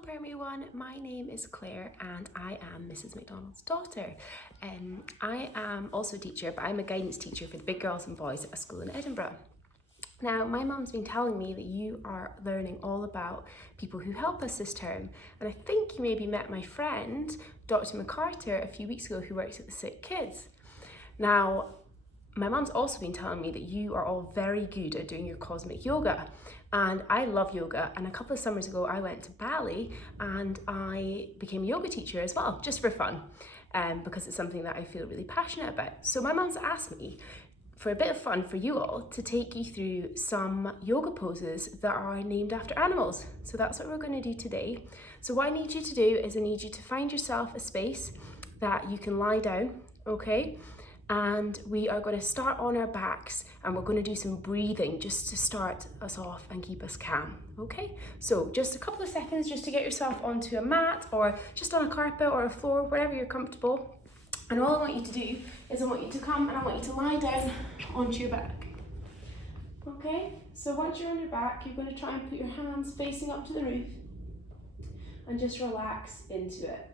Hello everyone, my name is Claire and I am Mrs. McDonald's daughter. I am also a teacher, but I'm a guidance teacher for the big girls and boys at a school in Edinburgh. Now, my mum's been telling me that you are learning all about people who help us this term, and I think you maybe met my friend, Dr. MacArthur, a few weeks ago, who works at the Sick Kids. Now, my mum's also been telling me that you are all very good at doing your cosmic yoga, and I love yoga, and a couple of summers ago I went to Bali and I became a yoga teacher as well, just for fun, because it's something that I feel really passionate about. So my mum's asked me for a bit of fun for you all to take you through some yoga poses that are named after animals. So that's what we're going to do today. So what I need you to do is I need you to find yourself a space that you can lie down, okay? And we are going to start on our backs and we're going to do some breathing just to start us off and keep us calm, okay? So just a couple of seconds just to get yourself onto a mat or just on a carpet or a floor, wherever you're comfortable. And all I want you to do is I want you to come and I want you to lie down onto your back. Okay, so once you're on your back, you're going to try and put your hands facing up to the roof and just relax into it.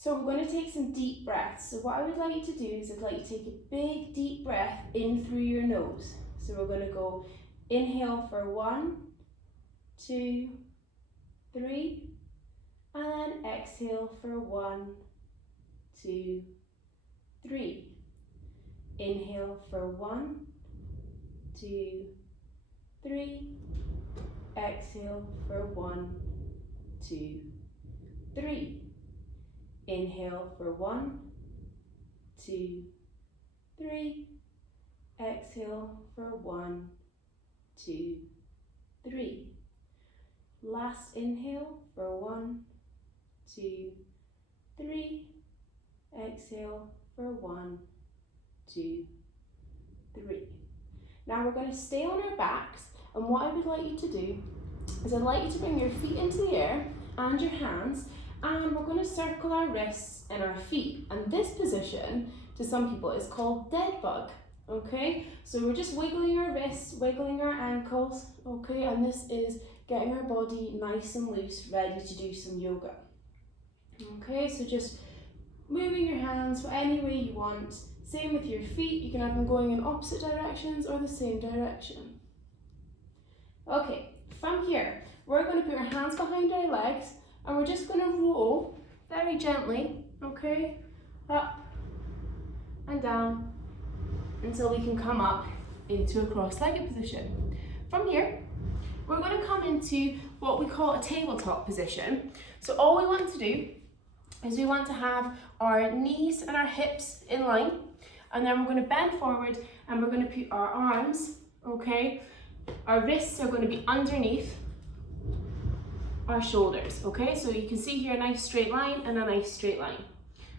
So we're going to take some deep breaths. So what I would like you to do is I'd like you to take a big deep breath in through your nose. So we're going to go inhale for 1, 2, 3, and then exhale for 1, 2, 3. Inhale for 1, 2, 3. Exhale for 1, 2, 3. Inhale for 1, 2, 3. Exhale for 1, 2, 3. Last inhale for 1, 2, 3. Exhale for 1, 2, 3. Now we're going to stay on our backs, and what I would like you to do is I'd like you to bring your feet into the air and your hands, and we're going to circle our wrists and our feet. And this position, to some people, is called dead bug. Okay, so we're just wiggling our wrists, wiggling our ankles. Okay, and this is getting our body nice and loose, ready to do some yoga. Okay, so just moving your hands any way you want. Same with your feet, you can have them going in opposite directions or the same direction. Okay, from here, we're going to put our hands behind our legs and we're just going to roll very gently, okay, up and down until we can come up into a cross-legged position. From here, we're going to come into what we call a tabletop position. So all we want to do is we want to have our knees and our hips in line, and then we're going to bend forward and we're going to put our arms, okay, our wrists are going to be underneath our shoulders, okay, so you can see here a nice straight line and a nice straight line.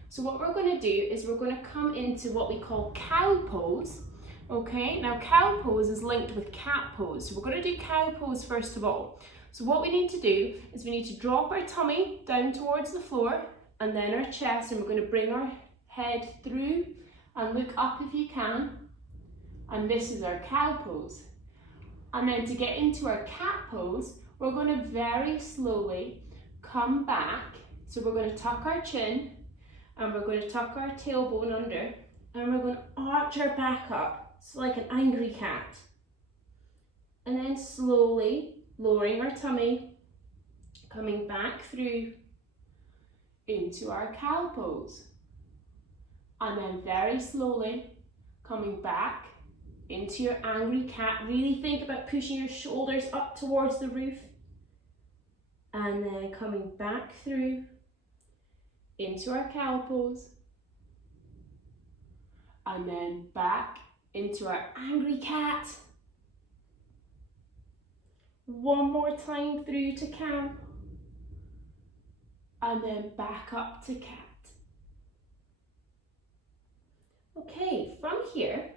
So what we're going to do is we're going to come into what we call cow pose, okay. Now cow pose is linked with cat pose, so we're going to do cow pose first of all. So what we need to do is we need to drop our tummy down towards the floor and then our chest, and we're going to bring our head through and look up if you can, and this is our cow pose. And then to get into our cat pose, we're going to very slowly come back. So we're going to tuck our chin and we're going to tuck our tailbone under, and we're going to arch our back up, so like an angry cat. And then slowly lowering our tummy, coming back through into our cow pose. And then very slowly coming back into your angry cat. Really think about pushing your shoulders up towards the roof. And then coming back through into our cow pose. And then back into our angry cat. One more time through to cow. And then back up to cat. Okay, from here,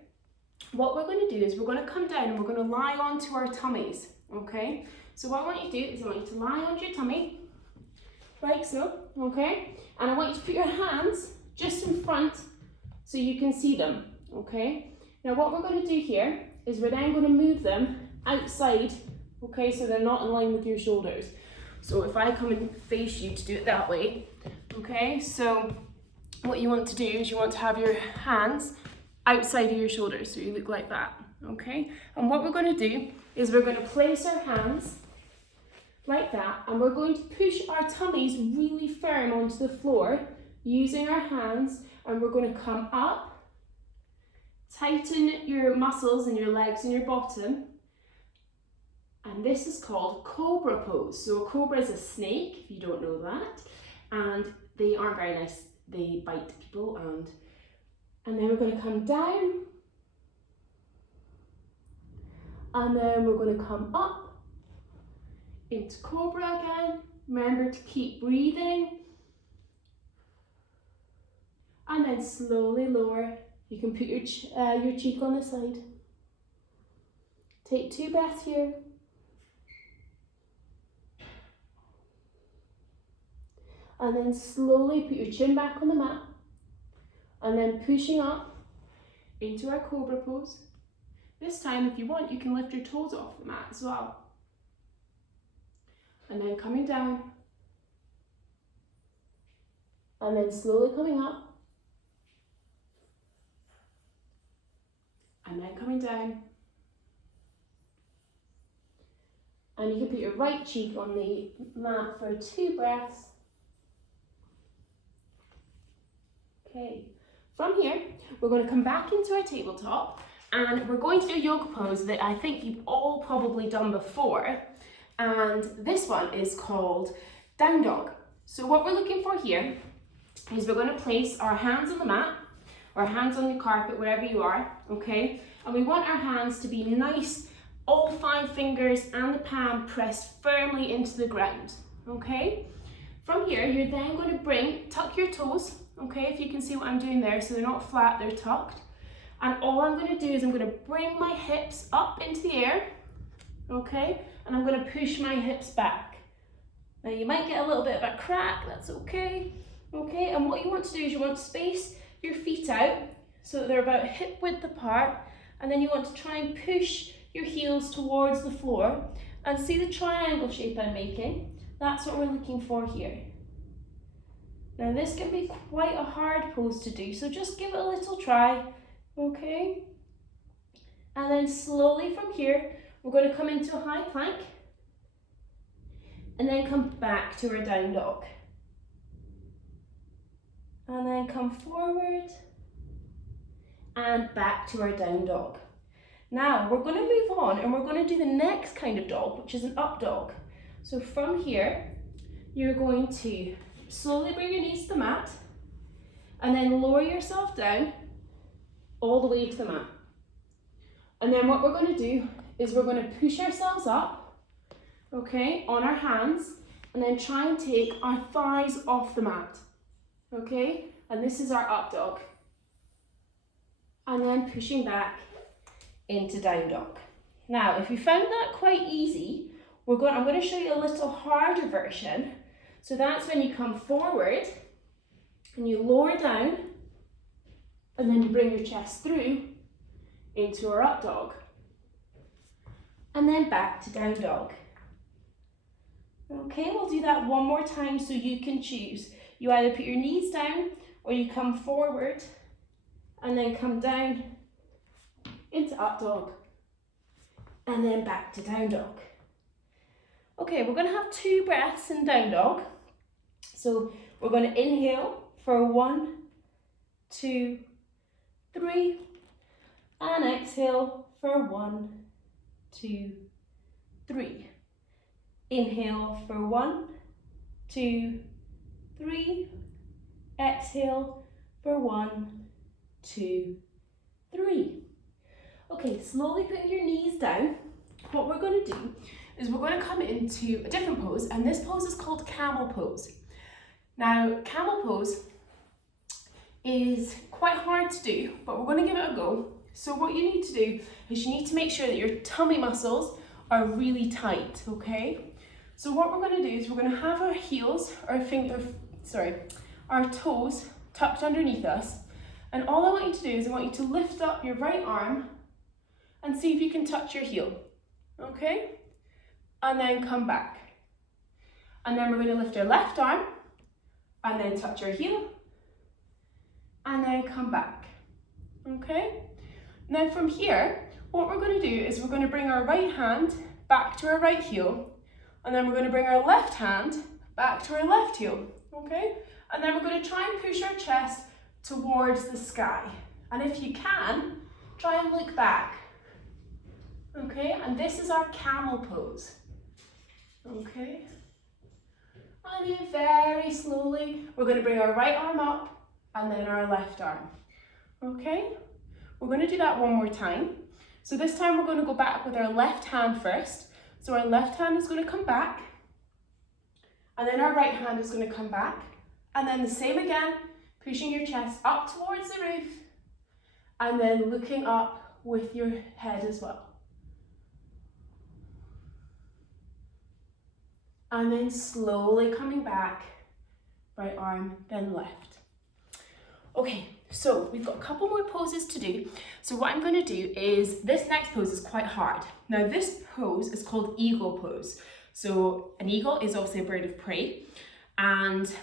what we're going to do is we're going to come down and we're going to lie onto our tummies, okay? So what I want you to do is I want you to lie onto your tummy, like so, okay? And I want you to put your hands just in front so you can see them, okay? Now what we're going to do here is we're then going to move them outside, okay, so they're not in line with your shoulders. So if I come and face you, to do it that way, okay? So what you want to do is you want to have your hands outside of your shoulders, so you look like that, okay? And what we're going to do is we're going to place our hands like that, and we're going to push our tummies really firm onto the floor using our hands, and we're going to come up, tighten your muscles in your legs and your bottom, and this is called cobra pose. So a cobra is a snake, if you don't know that, and they aren't very nice. They bite people, and then we're going to come down, and then we're going to come up into cobra again. Remember to keep breathing, and then slowly lower. You can put your cheek on the side. Take 2 breaths here. And then slowly put your chin back on the mat, and then pushing up into our cobra pose. This time, if you want, you can lift your toes off the mat as well. And then coming down, and then slowly coming up, and then coming down. And you can put your right cheek on the mat for 2 breaths. Okay, from here, we're going to come back into our tabletop, and we're going to do a yoga pose that I think you've all probably done before. And this one is called down dog. So what we're looking for here is we're going to place our hands on the mat, or hands on the carpet, wherever you are, okay? And we want our hands to be nice, all 5 fingers and the palm pressed firmly into the ground, okay? From here, you're then going to tuck your toes, okay, if you can see what I'm doing there, so they're not flat, they're tucked. And all I'm going to do is I'm going to bring my hips up into the air, okay, and I'm going to push my hips back. Now you might get a little bit of a crack, that's okay, okay, and what you want to do is you want to space your feet out so that they're about hip width apart, and then you want to try and push your heels towards the floor, and see the triangle shape I'm making? That's what we're looking for here. Now this can be quite a hard pose to do, so just give it a little try, okay? And then slowly from here, we're going to come into a high plank, and then come back to our down dog. And then come forward, and back to our down dog. Now we're going to move on, and we're going to do the next kind of dog, which is an up dog. So from here, you're going to slowly bring your knees to the mat, and then lower yourself down all the way to the mat. And then what we're going to do is we're going to push ourselves up, okay, on our hands, and then try and take our thighs off the mat, okay? And this is our up dog. And then pushing back into down dog. Now, if you found that quite easy, I'm going to show you a little harder version. So that's when you come forward and you lower down, and then you bring your chest through into our up dog, and then back to down dog. Okay, we'll do that one more time so you can choose. You either put your knees down, or you come forward and then come down into up dog, and then back to down dog. Okay, we're going to have 2 breaths in down dog. So we're going to inhale for 1, 2, 3, and exhale for 1, 2, 3. Inhale for 1, 2, 3. Exhale for 1, 2, 3. Okay, slowly putting your knees down. What we're going to do is we're going to come into a different pose, and this pose is called camel pose. Now, camel pose is quite hard to do, but we're going to give it a go. So what you need to do is you need to make sure that your tummy muscles are really tight, okay? So what we're going to do is we're going to have our heels, our toes tucked underneath us, and all I want you to do is I want you to lift up your right arm and see if you can touch your heel, okay? And then come back. And then we're going to lift our left arm and then touch our heel and then come back. Okay? And then from here, what we're going to do is we're going to bring our right hand back to our right heel, and then we're going to bring our left hand back to our left heel. Okay? And then we're going to try and push our chest towards the sky. And if you can, try and look back. Okay? And this is our camel pose. Okay? And then very slowly, we're going to bring our right arm up and then our left arm. Okay? We're going to do that one more time. So this time we're going to go back with our left hand first. So our left hand is going to come back, and then our right hand is going to come back, and then the same again, pushing your chest up towards the roof, and then looking up with your head as well. And then slowly coming back, right arm, then left. Okay, so we've got a couple more poses to do. So what I'm going to do is, this next pose is quite hard. Now this pose is called eagle pose. So an eagle is obviously a bird of prey, and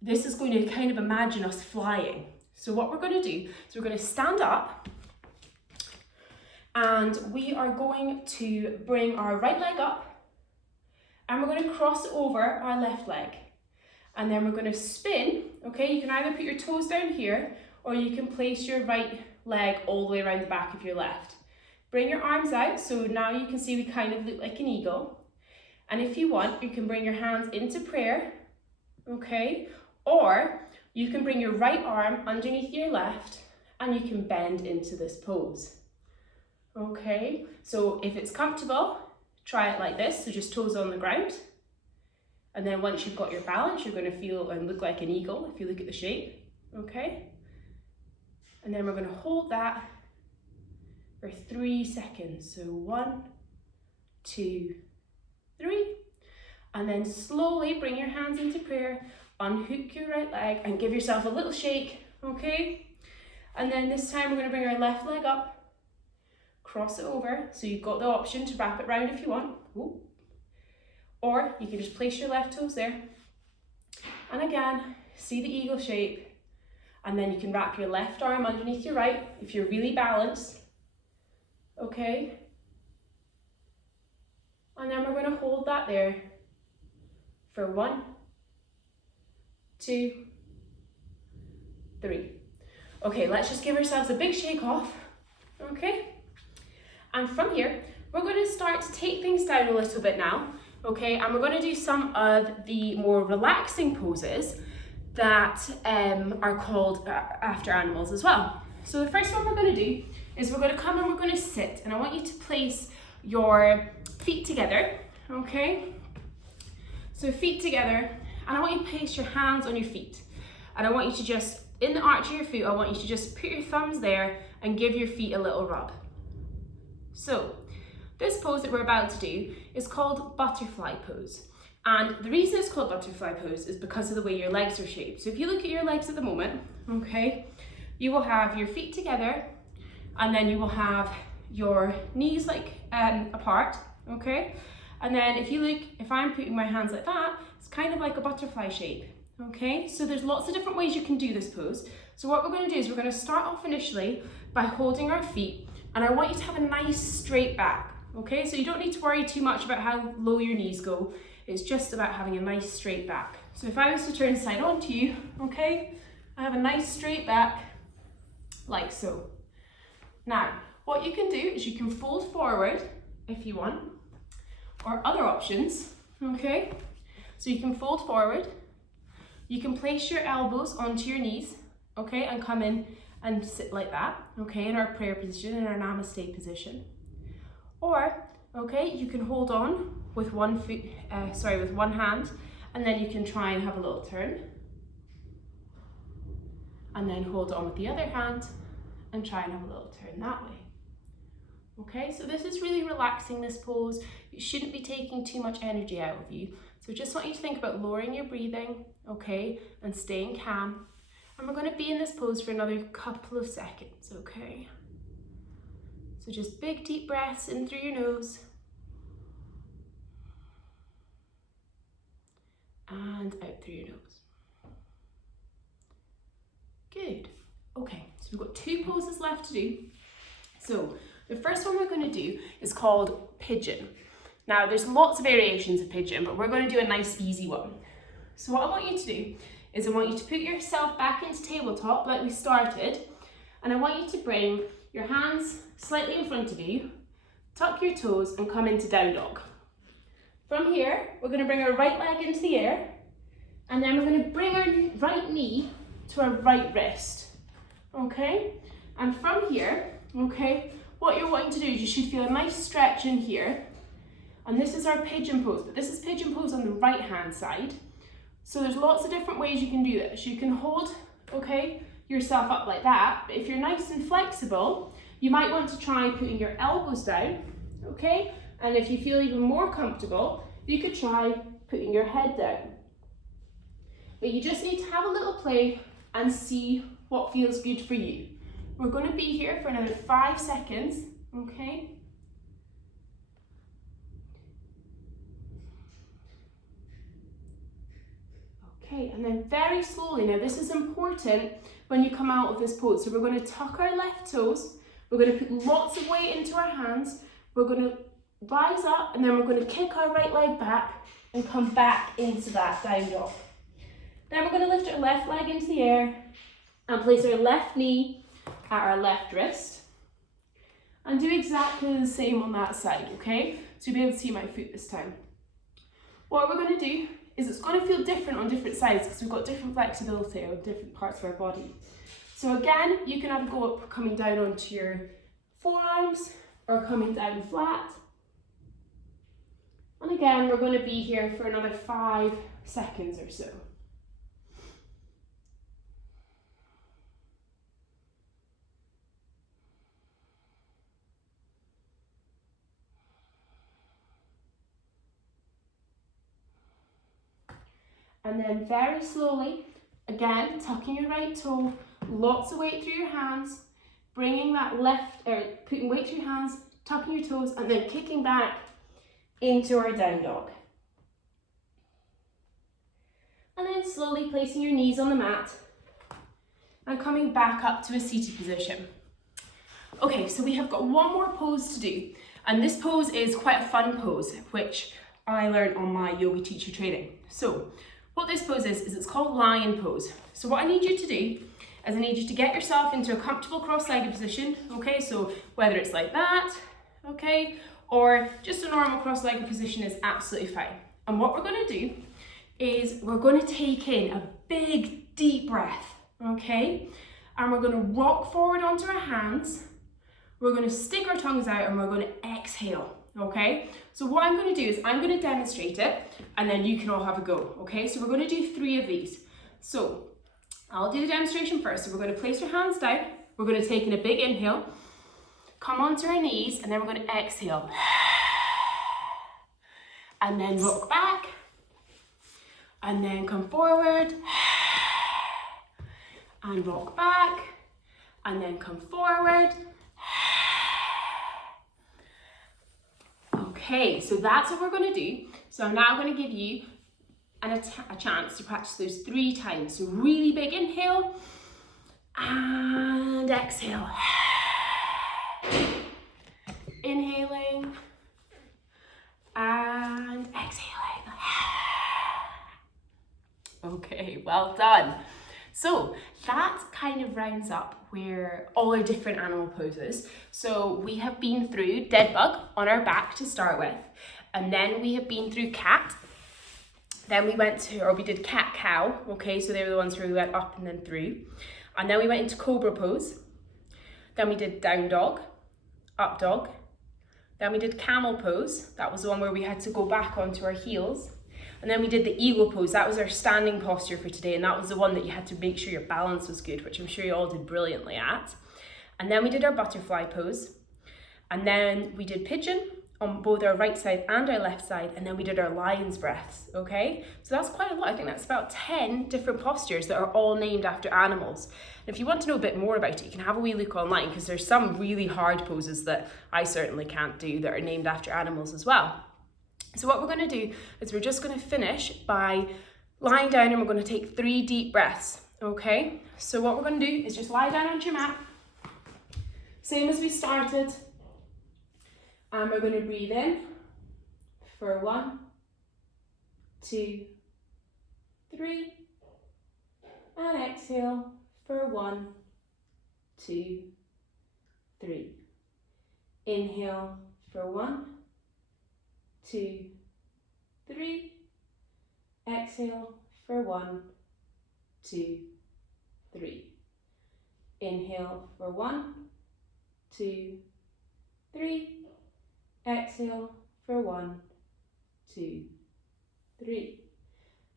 this is going to kind of imagine us flying. So what we're going to do is we're going to stand up, and we are going to bring our right leg up, and we're going to cross over our left leg. And then we're going to spin, okay? You can either put your toes down here, or you can place your right leg all the way around the back of your left. Bring your arms out, so now you can see we kind of look like an eagle. And if you want, you can bring your hands into prayer, okay? Or you can bring your right arm underneath your left, and you can bend into this pose. Okay, so if it's comfortable, try it like this, so just toes on the ground. And then once you've got your balance, you're going to feel and look like an eagle if you look at the shape, okay? And then we're going to hold that for 3 seconds. So 1, 2, 3. And then slowly bring your hands into prayer, unhook your right leg and give yourself a little shake, okay? And then this time we're going to bring our left leg up, cross it over. So you've got the option to wrap it round if you want. Ooh. Or you can just place your left toes there. And again, see the eagle shape. And then you can wrap your left arm underneath your right if you're really balanced. Okay? And then we're going to hold that there for 1, 2, 3. Okay, let's just give ourselves a big shake off. Okay? And from here, we're going to start to take things down a little bit now. Okay, and we're going to do some of the more relaxing poses that are called after animals as well. So the first one we're going to do is we're going to come and we're going to sit, and I want you to place your feet together, okay? So feet together, and I want you to place your hands on your feet, and I want you to just, in the arch of your foot, I want you to just put your thumbs there and give your feet a little rub. So this pose that we're about to do is called butterfly pose. And the reason it's called butterfly pose is because of the way your legs are shaped. So if you look at your legs at the moment, okay, you will have your feet together, and then you will have your knees like apart, okay? And then if you look, if I'm putting my hands like that, it's kind of like a butterfly shape, okay? So there's lots of different ways you can do this pose. So what we're going to do is we're going to start off initially by holding our feet, and I want you to have a nice straight back. Okay, so you don't need to worry too much about how low your knees go. It's just about having a nice straight back. So if I was to turn side on to you, okay, I have a nice straight back, like so. Now, what you can do is you can fold forward if you want, or other options, okay? So you can fold forward, you can place your elbows onto your knees, okay, and come in and sit like that, okay, in our prayer position, in our namaste position. Or, okay, you can hold on with one hand, and then you can try and have a little turn. And then hold on with the other hand and try and have a little turn that way. Okay, so this is really relaxing, this pose. You shouldn't be taking too much energy out of you. So just want you to think about lowering your breathing, okay, and staying calm. And we're going to be in this pose for another couple of seconds, okay? So just big deep breaths in through your nose through your nose. Good. Okay, so we've got 2 poses left to do. So the first one we're going to do is called pigeon. Now there's lots of variations of pigeon, but we're going to do a nice easy one. So what I want you to do is I want you to put yourself back into tabletop like we started, and I want you to bring your hands slightly in front of you, tuck your toes and come into down dog. From here, we're going to bring our right leg into the air, and then we're going to bring our right knee to our right wrist, okay? And from here, okay, what you're wanting to do is you should feel a nice stretch in here, and this is our pigeon pose, but this is pigeon pose on the right hand side. So there's lots of different ways you can do this. You can hold, okay, yourself up like that, but if you're nice and flexible, you might want to try putting your elbows down, okay? And if you feel even more comfortable, you could try putting your head down. But you just need to have a little play and see what feels good for you. We're going to be here for another 5 seconds, okay? Okay, and then very slowly, now this is important when you come out of this pose. So we're going to tuck our left toes, we're going to put lots of weight into our hands, we're going to rise up, and then we're going to kick our right leg back and come back into that down dog. Then we're going to lift our left leg into the air and place our left knee at our left wrist. And do exactly the same on that side, okay? So you'll be able to see my foot this time. What we're going to do is it's going to feel different on different sides because we've got different flexibility on different parts of our body. So again, you can have a go at coming down onto your forearms or coming down flat. And again, we're going to be here for another 5 seconds or so. And then very slowly, again, tucking your right toe, lots of weight through your hands, bringing that putting weight through your hands, tucking your toes, and then kicking back into our down dog. And then slowly placing your knees on the mat and coming back up to a seated position. Okay, so we have got one more pose to do. And this pose is quite a fun pose, which I learned on my yoga teacher training. So what this pose is it's called lion pose. So what I need you to do is I need you to get yourself into a comfortable cross-legged position, okay? So whether it's like that, okay, or just a normal cross-legged position is absolutely fine. And what we're gonna do is we're gonna take in a big, deep breath, okay? And we're gonna rock forward onto our hands, we're gonna stick our tongues out, and we're gonna exhale. Okay, so what I'm going to do is I'm going to demonstrate it and then you can all have a go, okay? So we're going to do 3 of these. So I'll do the demonstration first. So we're going to place your hands down, we're going to take in a big inhale, come onto our knees, and then we're going to exhale. And then rock back, and then come forward, and rock back, and then come forward. Okay, so that's what we're going to do. So I'm now going to give you a chance to practice those 3 times. So really big inhale and exhale. Inhaling and exhaling. Okay, well done. So that kind of rounds up where all our different animal poses. So we have been through dead bug on our back to start with, and then we have been through cat. Then we did cat cow, okay, so they were the ones where we went up and then through. And then we went into cobra pose. Then we did down dog, up dog. Then we did camel pose. That was the one where we had to go back onto our heels. And then we did the eagle pose. That was our standing posture for today, and that was the one that you had to make sure your balance was good, which I'm sure you all did brilliantly at. And then we did our butterfly pose. And then we did pigeon on both our right side and our left side, and then we did our lion's breaths, okay? So that's quite a lot. I think that's about 10 different postures that are all named after animals. And if you want to know a bit more about it, you can have a wee look online, because there's some really hard poses that I certainly can't do that are named after animals as well. So what we're going to do is we're just going to finish by lying down, and we're going to take 3 deep breaths, okay? So what we're going to do is just lie down onto your mat, same as we started, and we're going to breathe in for 1, 2, 3, and exhale for 1, 2, 3. Inhale for 1, 2, 3. Exhale for 1, 2, 3. Inhale for 1, 2, 3. Exhale for 1, 2, 3.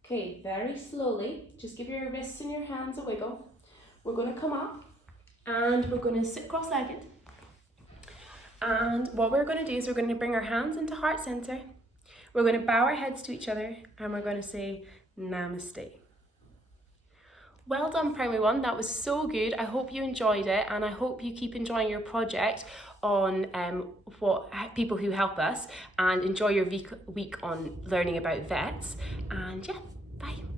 Okay, very slowly, just give your wrists and your hands a wiggle. We're going to come up and we're going to sit cross-legged. And what we're going to do is we're going to bring our hands into heart center. We're going to bow our heads to each other and we're going to say Namaste. Well done, Primary 1. That was so good. I hope you enjoyed it, and I hope you keep enjoying your project on what people who help us, and enjoy your week on learning about vets. And yeah, bye.